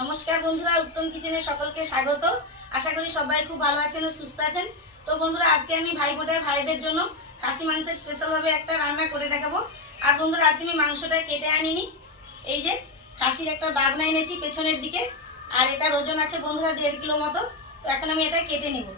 নমস্কার বন্ধুরা, উত্তম কিচেনে সকলকে স্বাগত। আশা করি সবাই খুব ভালো আছেন ও সুস্থ আছেন। তো বন্ধুরা, আজকে আমি ভাইফোঁটার ভাইদের জন্য খাসি মাংসের স্পেশাল ভাবে একটা রান্না করে দেখাবো। আর বন্ধুরা, আজকে আমি মাংসটা কেটে আনিনি। এই যে খাসির একটা দাগনা এনেছি পেছনের দিকে, আর এটার ওজন আছে বন্ধুরা 1.5 কিলো মতো। তো এখন আমি এটা কেটে নেব।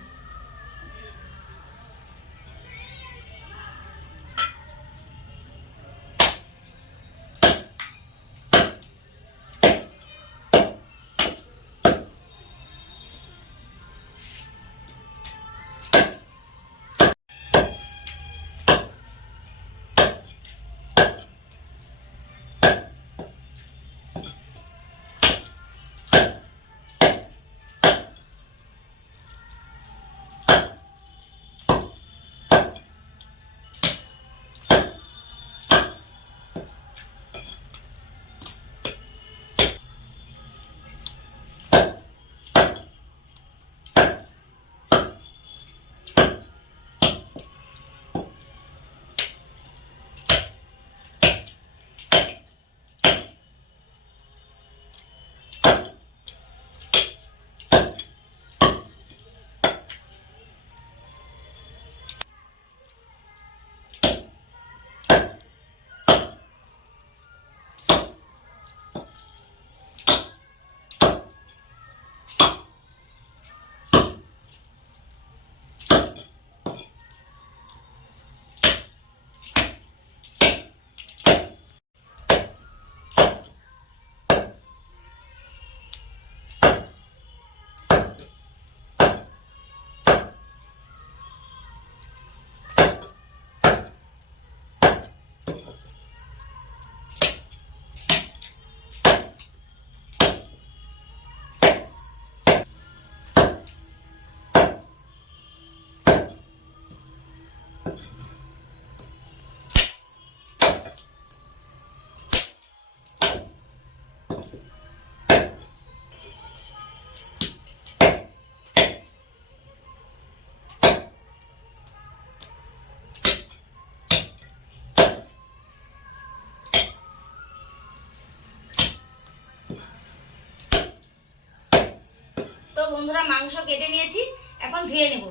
তো বন্ধুরা, মাংস কেটে নিয়েছি, এখন ধুয়ে নেব।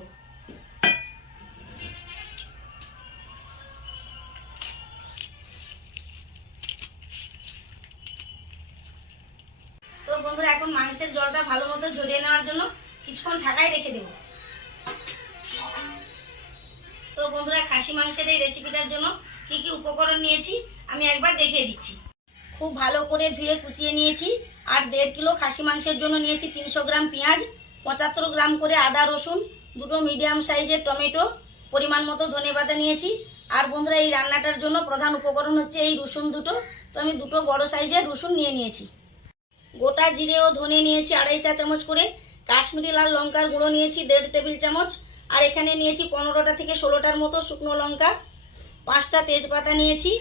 তো বন্ধুরা, এখন মাংসের জলটা ভালো মতো ঝরিয়ে নেওয়ার জন্য কিছুক্ষণ ঢাকায় রেখে দেব। তো বন্ধুরা, খাসি মাংসের এই রেসিপিটার জন্য কি কি উপকরণ নিয়েছি আমি একবার দেখিয়ে দিচ্ছি। খুব ভালো করে ধুয়ে কুচিয়ে নিয়েছি। আর 1.5 কিলো খাসি মাংসের জন্য নিয়েছি 300 গ্রাম পেঁয়াজ, 75 গ্রাম করে আদা রসুন, 2টো মিডিয়াম সাইজের টমেটো, পরিমাণ মতো ধনেপাতা নিয়েছি। আর বন্ধুরা, এই রান্নাটার জন্য প্রধান উপকরণ হচ্ছে এই রসুন দুটো। তো আমি 2টো বড় সাইজের রসুন নিয়ে নিয়েছি। গোটা জিরে ও ধনে নিয়েছি 2.5 চা চামচ করে। কাশ্মীরি লাল লঙ্কার গুঁড়ো নিয়েছি 1.5 টেবিল চামচ। আর এখানে নিয়েছি 15টা থেকে 16টার মতো শুকনো লঙ্কা, 5টা তেজপাতা নিয়েছি।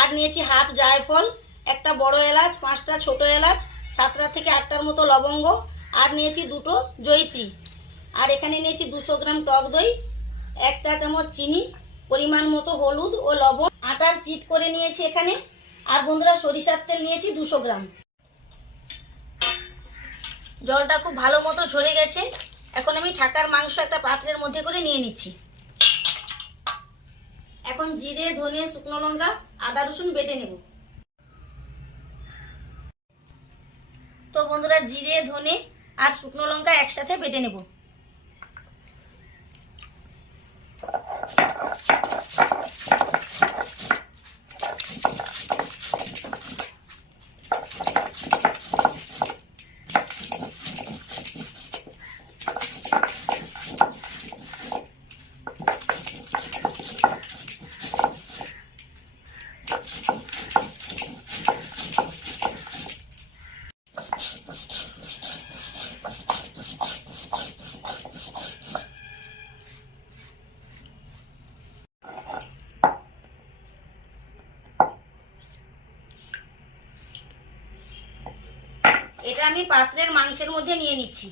আর নিয়েছি হাফ জায়ফল, একটা বড় এলাচ, 5টা ছোট এলাচ, 7টা থেকে 8টার মতো লবঙ্গ। আর নিয়েছি 2টো জয়িত্রী। আর এখানে নিয়েছি 200 গ্রাম টক দই, 1 চা চামচ চিনি, পরিমাণ মতো হলুদ ও লবণ, আটার চিট করে নিয়েছি এখানে। আর বন্ধুরা, সরিষার তেল নিয়েছি 200 গ্রাম। জলটা খুব ভালো মতো ঝরে গেছে। এখন আমি ঢাকার মাংস একটা পাত্রের মধ্যে করে নিয়ে নিচ্ছি। এখন জিরে, ধনে, শুকনো লঙ্কা, আদা রসুন বেটে নেব। তো বন্ধুরা, জিরে, ধনে আর শুকনো লঙ্কা একসাথে বেটে নেব। এটা আমি পাত্রের মাংসের মধ্যে নিয়ে নিচ্ছি।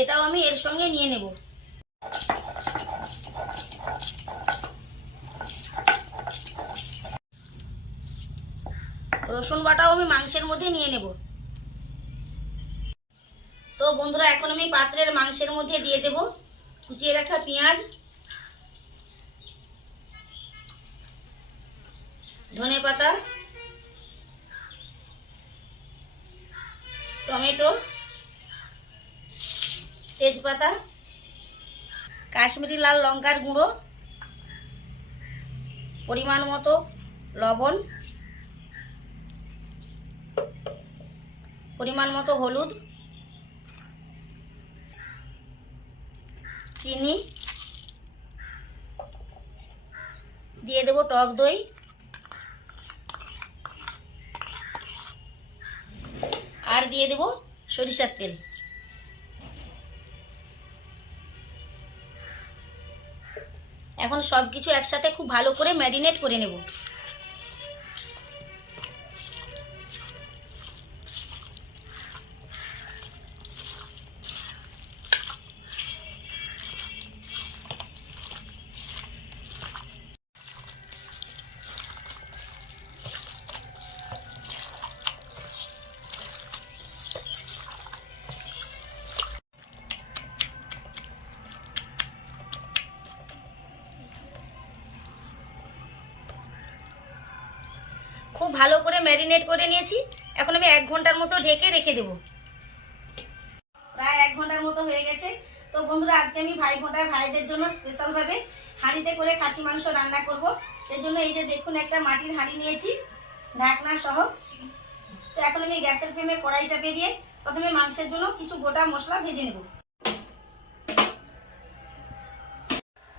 এটাও আমি এর সঙ্গে নিয়ে নেব। রসুন বাটাও আমি মাংসের মধ্যে নিয়ে নেব। তো বন্ধুরা এখন আমি পাত্রের মাংসের মধ্যে দিয়ে দেব কুচিয়ে রাখা পেঁয়াজ, ধনেপাতা, টমেটো, তেজপাতা, কাশ্মীরি লাল লঙ্কার গুঁড়ো, পরিমাণ মতো লবণ, পরিমাণ মতো হলুদ, চিনি, দিয়ে দেব টক দই, আর দিয়ে দেব সরিষার তেল। এখন সবকিছু একসাথে খুব ভালো করে ম্যারিনেট করে নেব। খুব ভালো করে ম্যারিনেট করে নিয়েছি। এখন আমি 1 ঘন্টার মতো ঢেকে রেখে দেব। প্রায় 1 ঘন্টার মতো হয়ে গেছে। তো বন্ধুরা আজকে আমি ভাইফোঁটার ভাইদের জন্য স্পেশালভাবে হাঁড়িতে করে খাসি মাংস রান্না করব। সেজন্য এই যে দেখুন একটা মাটির হাঁড়ি নিয়েছি ঢাকনা সহ। তো এখন আমি গ্যাসের ফ্লেমে কড়াই চাপিয়ে দিয়ে প্রথমে মাংসের জন্য কিছু গোটা মশলা ভেজে নেব।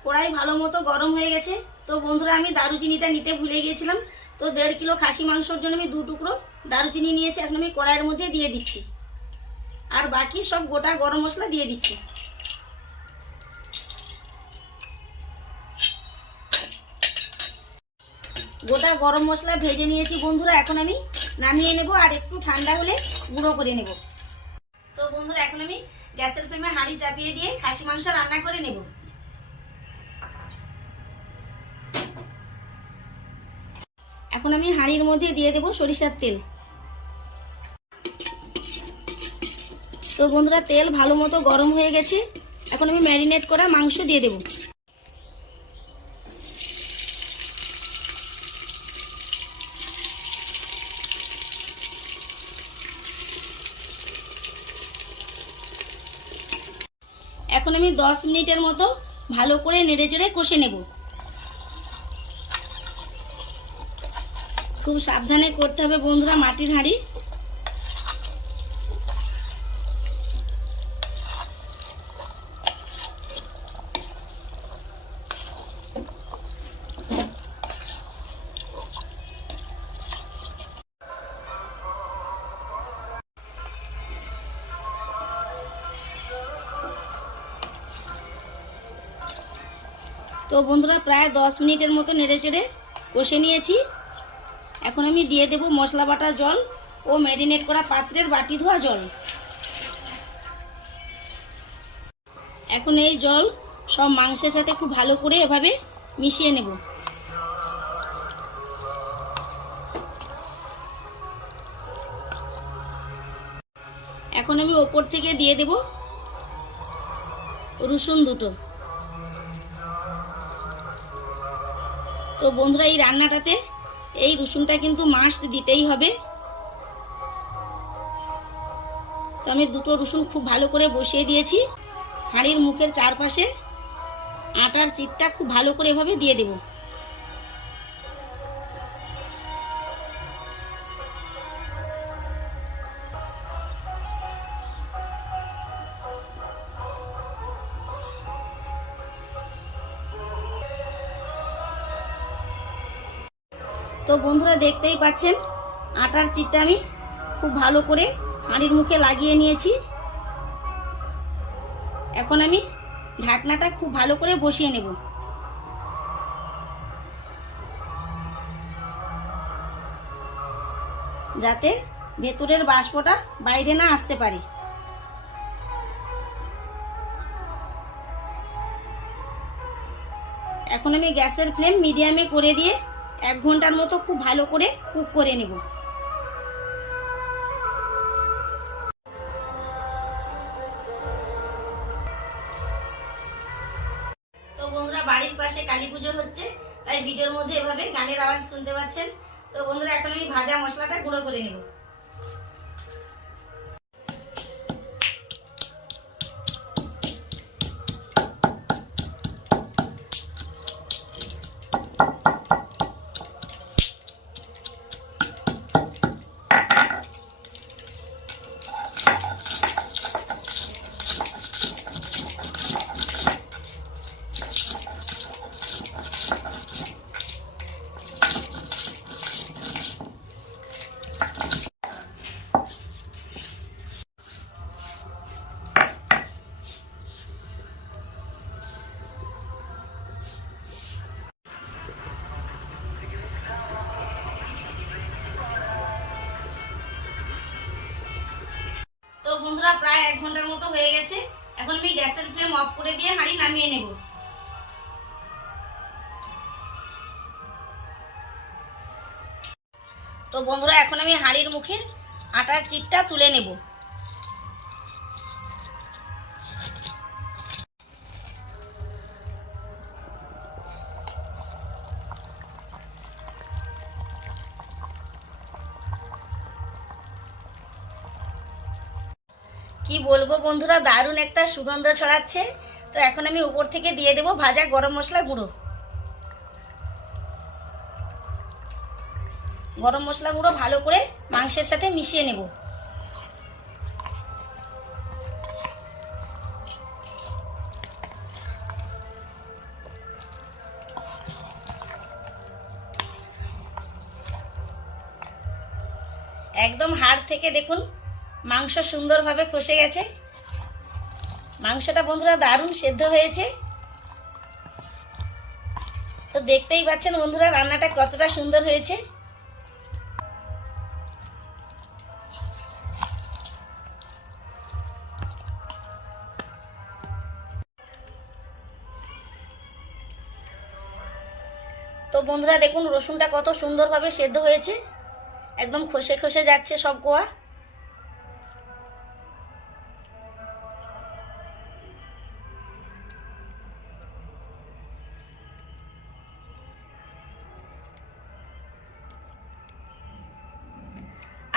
কড়াই ভালো মতো গরম হয়ে গেছে। তো বন্ধুরা আমি দারুচিনিটা নিতে ভুলে গিয়েছিলাম। তো 1.5 কিলো খাসি মাংসের জন্য আমি 2 টুকরো দারুচিনি নিয়েছি। এখন আমি কড়াইয়ের মধ্যে দিয়ে দিচ্ছি, আর বাকি সব গোটা গরম মশলা দিয়ে দিচ্ছি। গোটা গরম মশলা ভেজে নিয়েছি বন্ধুরা। এখন আমি নামিয়ে নেব আর একটু ঠান্ডা হলে গুঁড়ো করে নেব। তো বন্ধুরা এখন আমি গ্যাসের ফ্লেমে হাঁড়ি চাপিয়ে দিয়ে খাসি মাংস রান্না করে নেব। এখন আমি হাঁড়ির মধ্যে দিয়ে দেব সরিষার তেল। তো বন্ধুরা তেল ভালো মতো গরম হয়ে গেছে। এখন আমি ম্যারিনেট করা মাংস দিয়ে দেব। এখন আমি 10 মিনিটের মতো ভালো করে নেড়েচেড়ে কষে নেব। খুব সাবধানে করতে হবে বন্ধুরা মাটির হাঁড়ি। তো বন্ধুরা প্রায় 10 মিনিটের মতো নেড়েচেড়ে কষে নিয়েছি। এখন আমি দিয়ে দেব মশলা বাটা জল ও ম্যারিনেট করা পাত্রের বাটি ধোয়া জল। এখন এই জল সব মাংসের সাথে খুব ভালো করে এভাবে মিশিয়ে নেব। এখন আমি ওপর থেকে দিয়ে দেব রসুন দুটো। তো বন্ধুরা এই রান্নাটাতে এই রসুনটা কিন্তু মাস্ট দিতেই হবে। তো আমি 2টো রসুন খুব ভালো করে বসিয়ে দিয়েছি। হাঁড়ির মুখের চারপাশে আটার চিটটা খুব ভালো করে এভাবে দিয়ে দেব। তো বন্ধুরা দেখতেই পাচ্ছেন আটার চিটটা আমি খুব ভালো করে হাঁড়ির মুখে লাগিয়ে নিয়েছি। এখন আমি ঢাকনাটা খুব ভালো করে বসিয়ে নেব। যাতে ভেতরের বাষ্পটা বাইরে না আসতে পারে। এখন আমি গ্যাসের ফ্লেম মিডিয়ামে করে দিয়ে 1 ঘন্টার মতো খুব ভালো করে কুক করে নেব। তো বন্ধুরা, বাড়ির পাশে কালী পুজো হচ্ছে, তাই ভিডিওর মধ্যে এভাবে গানের আওয়াজ শুনতে পাচ্ছেন। তো বন্ধুরা, এখন আমি ভাজা মশলাটা গুঁড়ো করে নেব। তো বন্ধুরা, প্রায় 1 ঘন্টার মতো হয়ে গেছে। এখন আমি গ্যাসের ফ্লেম অফ করে দিয়ে হাঁড়ি নামিয়ে নেব। তো বন্ধুরা, এখন আমি হাঁড়ির মুখের আটার চিটটা তুলে নেব। কি বলবো বন্ধুরা, দারুণ একটা সুগন্ধ ছড়াচ্ছে। তো এখন আমি উপর থেকে দিয়ে দেব ভাজা গরম মশলা গুঁড়ো। গরম মশলা গুঁড়ো ভালো করে মাংসের সাথে মিশিয়ে নেব। একদম হাড় থেকে দেখুন মাংস সুন্দরভাবে কষে গেছে। মাংসটা বন্ধুরা দারুণ সেদ্ধ হয়েছে। তো দেখতেই পাচ্ছেন বন্ধুরা, রান্নাটা কতটা সুন্দর হয়েছে। তো বন্ধুরা দেখুন, রসুনটা কত সুন্দরভাবে সেদ্ধ হয়েছে, একদম খসে খসে যাচ্ছে সব কোয়া।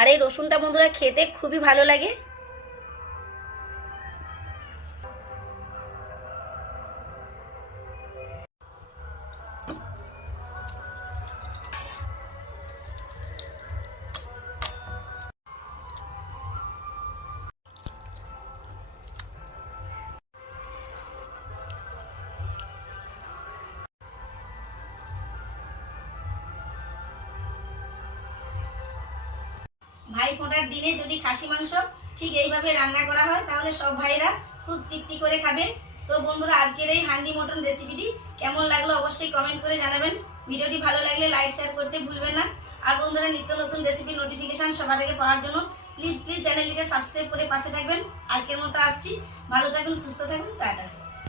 আর এই রসুনটা বন্ধুরা খেতে খুবই ভালো লাগে। ভাইফোঁটার দিনে যদি খাসি মাংস ঠিক এইভাবে রান্না করা হয়, তাহলে সব ভাইরা খুব তৃপ্তি করে খাবেন। তো বন্ধুরা, আজকের এই হান্ডি মটন রেসিপিটি কেমন লাগলো অবশ্যই কমেন্ট করে জানাবেন। ভিডিওটি ভালো লাগলে লাইক শেয়ার করতে ভুলবেন না। আর বন্ধুরা, নিত্য নতুন রেসিপি নোটিফিকেশন সবার আগে পাওয়ার জন্য প্লিজ চ্যানেলটিকে সাবস্ক্রাইব করে পাশে থাকবেন। আজকের মতো আসছি, ভালো থাকুন, সুস্থ থাকুন, টাটা।